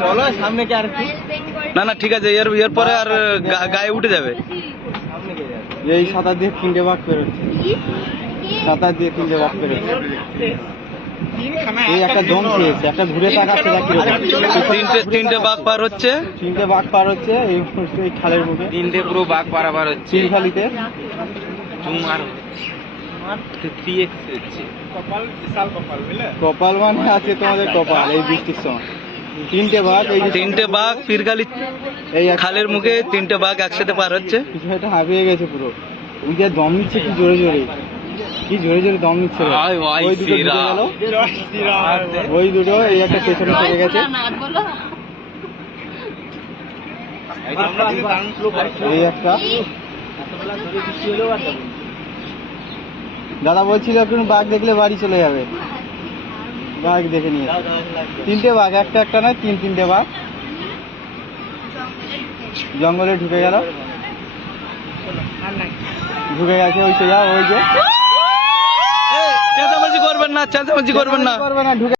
চলো সামনে কি আর না না ঠিক আছে এর এর পরে আর গায়ে উঠে যাবে। এই সাঁতার দিয়ে তিনটে বাঘ পেরোচ্ছে সাঁতার দিয়ে তিনটে বাঘ পেরোচ্ছে এই একটা জম খেয়েছে একটা ঘুরে তাকাচ্ছে না তিনটে তিনটে বাঘ পার হচ্ছে? তিনটে বাঘ পার হচ্ছে এই খালের মুখে। তিনটে পুরো বাঘ পারাবার হচ্ছে। চিলখালিতে কপাল মানে আছে তোমাদের কপাল এই বৃষ্টির সময়। তিনটে বাঘ এই যে তিনটে বাঘ পীরগালি এই খালের মুখে তিনটে বাঘ একসাথে পার হচ্ছে। কিছু একটা হাঁপিয়ে গেছে পুরো। ওই যে দম নিচ্ছে কি জোরে জোরে। কি জোরে জোরে দম নিচ্ছে ওই দুটো ঢুকে শ্রীরাম। গেল। ওই দুটো এই একটা পেছনে চলে গেছে। এই একটা। দাদা বলছিল এখন বাঘ দেখলে বাড়ি চলে যাবে। বাঘ দেখে নিয়ে তিনটে বাঘ একটা একটা নয় তিন তিনটে বাঘ। জঙ্গলে ঢুকে গেল। ঢুকে গেছে ওই সোজা ওই যে। চেঁচামেচি করবেন না চেঁচামেচি করবেন না। করবেন না ঢুকে